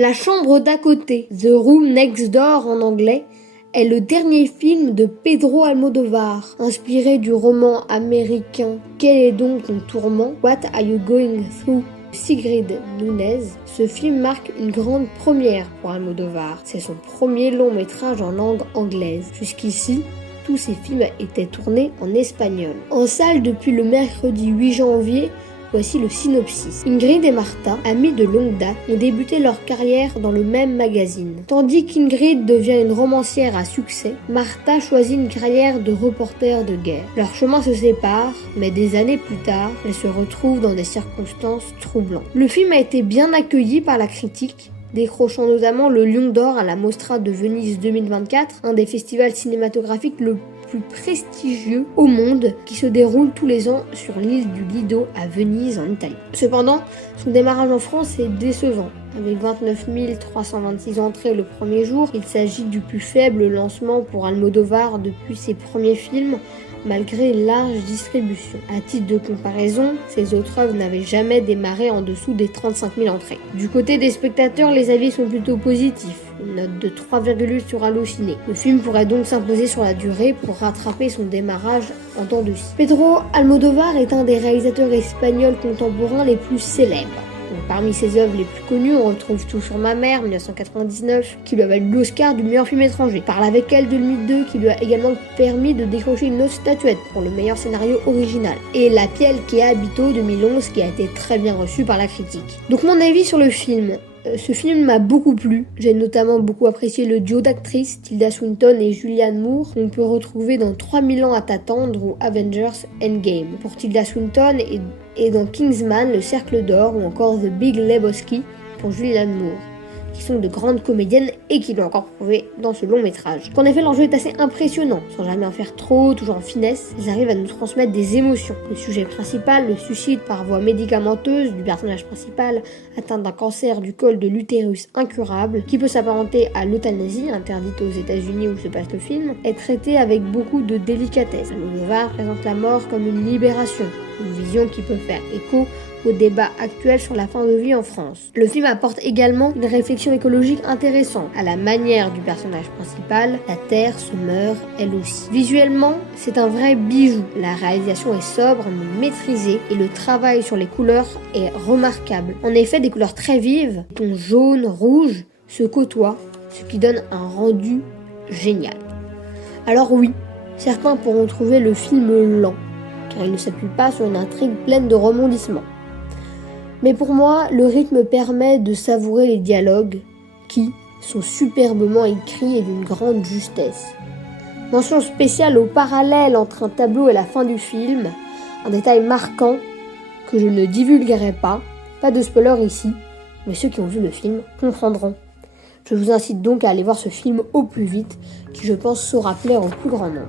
La chambre d'à côté, The Room Next Door en anglais, est le dernier film de Pedro Almodóvar, inspiré du roman américain Quel est donc ton tourment? What are you going through? Sigrid Nunez. Ce film marque une grande première pour Almodóvar. C'est son premier long métrage en langue anglaise. Jusqu'ici, tous ses films étaient tournés en espagnol. En salle depuis le mercredi 8 janvier, voici le synopsis. Ingrid et Martha, amies de longue date, ont débuté leur carrière dans le même magazine. Tandis qu'Ingrid devient une romancière à succès, Martha choisit une carrière de reporter de guerre. Leurs chemins se séparent, mais des années plus tard, elles se retrouvent dans des circonstances troublantes. Le film a été bien accueilli par la critique, décrochant notamment le Lion d'Or à la Mostra de Venise 2024, un des festivals cinématographiques le plus prestigieux au monde qui se déroule tous les ans sur l'île du Lido à Venise en Italie. Cependant, son démarrage en France est décevant. Avec 29 326 entrées le premier jour, il s'agit du plus faible lancement pour Almodóvar depuis ses premiers films, malgré une large distribution. À titre de comparaison, ses autres œuvres n'avaient jamais démarré en dessous des 35 000 entrées. Du côté des spectateurs, les avis sont plutôt positifs, une note de 3,8 sur Allociné. Le film pourrait donc s'imposer sur la durée pour rattraper son démarrage en temps de scie. Pedro Almodóvar est un des réalisateurs espagnols contemporains les plus célèbres. Donc, parmi ses œuvres les plus connues, on retrouve Tout sur ma mère, 1999, qui lui a valu l'Oscar du meilleur film étranger. Parle avec elle, 2002, qui lui a également permis de décrocher une autre statuette pour le meilleur scénario original. Et La Piel che abito, 2011, qui a été très bien reçu par la critique. Donc mon avis sur le film. Ce film m'a beaucoup plu. J'ai notamment beaucoup apprécié le duo d'actrices Tilda Swinton et Julianne Moore qu'on peut retrouver dans 3000 ans à t'attendre ou Avengers Endgame. Pour Tilda Swinton et dans Kingsman, Le Cercle d'Or ou encore The Big Lebowski pour Julianne Moore, qui sont de grandes comédiennes et qui l'ont encore prouvé dans ce long métrage. En effet, l'enjeu est assez impressionnant, sans jamais en faire trop, toujours en finesse, ils arrivent à nous transmettre des émotions. Le sujet principal, le suicide par voie médicamenteuse du personnage principal atteint d'un cancer du col de l'utérus incurable, qui peut s'apparenter à l'euthanasie, interdite aux États-Unis où se passe le film, est traité avec beaucoup de délicatesse. Almodóvar présente la mort comme une libération, une vision qui peut faire écho au débat actuel sur la fin de vie en France. Le film apporte également une réflexion écologique intéressante. À la manière du personnage principal, la Terre se meurt elle aussi. Visuellement, c'est un vrai bijou. La réalisation est sobre mais maîtrisée et le travail sur les couleurs est remarquable. En effet, des couleurs très vives, des tons jaune, rouge, se côtoient, ce qui donne un rendu génial. Alors oui, certains pourront trouver le film lent, car il ne s'appuie pas sur une intrigue pleine de rebondissements. Mais pour moi, le rythme permet de savourer les dialogues qui sont superbement écrits et d'une grande justesse. Mention spéciale au parallèle entre un tableau et la fin du film, un détail marquant que je ne divulguerai pas de spoiler ici, mais ceux qui ont vu le film comprendront. Je vous incite donc à aller voir ce film au plus vite, qui je pense saura plaire au plus grand nombre.